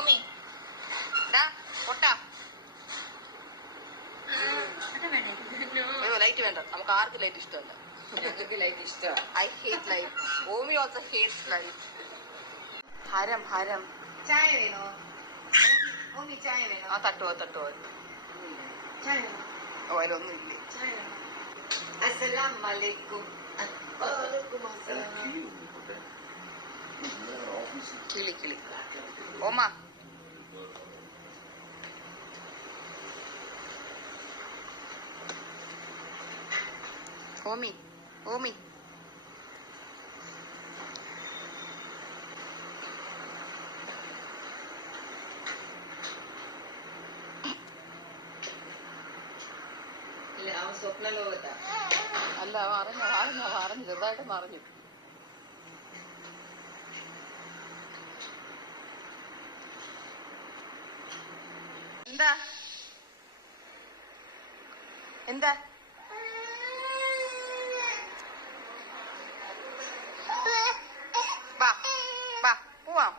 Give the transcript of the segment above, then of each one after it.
ഓമി ഡാ പൊട്ടാ ലൈറ്റ് വേണ്ട. നമുക്ക് ആർക്കും ലൈറ്റ് ഇഷ്ടമല്ല. ഞങ്ങൾക്ക് ലൈറ്റ് ഇഷ്ടമാണ്. I hate light. Omi also hates light. ഹരം ഹരം. ചായ വേണോ? ഓമി ചായ വേണോ? ആ തട്ടുവോ തട്ടുവോ. ചായ വേണോ? ഓ അതിലൊന്നും ഇല്ലേ. ചായ വേണോ? അസ്സലാമു അലൈക്കും. കിളി കിളി. ഓമ ഓമി ഓമി അവൻ സ്വപ്ന ലോകത്താ. അല്ല അറിഞ്ഞു ചെറുതായിട്ട് മറിഞ്ഞു. എന്താ എന്താ വാ വാ പോവാം.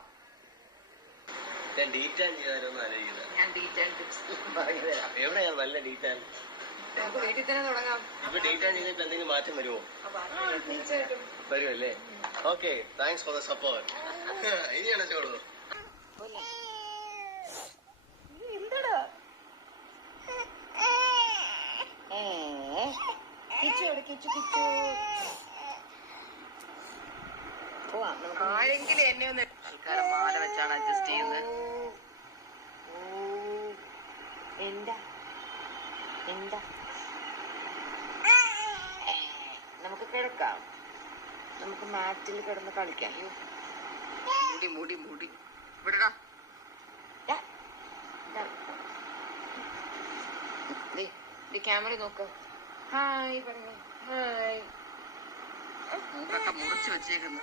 ഞാൻ ഡീറ്റാൻ ചെയ്താലോന്ന് ആലോചിക്കുന്നത്. ഞാൻ ഡീറ്റെയിൽ ടിപ്സ് പറഞ്ഞു തരാം. എവിടെയാണ് നല്ല ഡീറ്റാൻ? നമുക്ക് വീട്ടിൽ തന്നെ തുടങ്ങാം. ഇപ്പൊ ഡീറ്റാൻ ചെയ്തിട്ട് എന്തെങ്കിലും മാറ്റം വരുമോ? തീർച്ചയായിട്ടും വരുമല്ലേ? Okay, thanks for the support. ഇനിയാണ് ചോളൂ. എന്താടാ പോവാം. നമുക്ക് ആരെങ്കിലും എന്നെ ഒന്ന് ആൾക്കാരെ മാല വെച്ചാണ് അഡ്ജസ്റ്റ് ചെയ്യുന്നത്. എന്താ എന്താ നമുക്ക് കിടക്കാം. നമുക്ക് മാറ്റിൽ കിടന്ന് കളിക്കാം. മുടി മുടി മുടി വിടടാ. ക്യാമറ നോക്ക്. ഹായ് പറഞ്ഞു. ഹായ്. മുഖമൊക്കെ മുറിച്ച് വെച്ചേക്കുന്നു.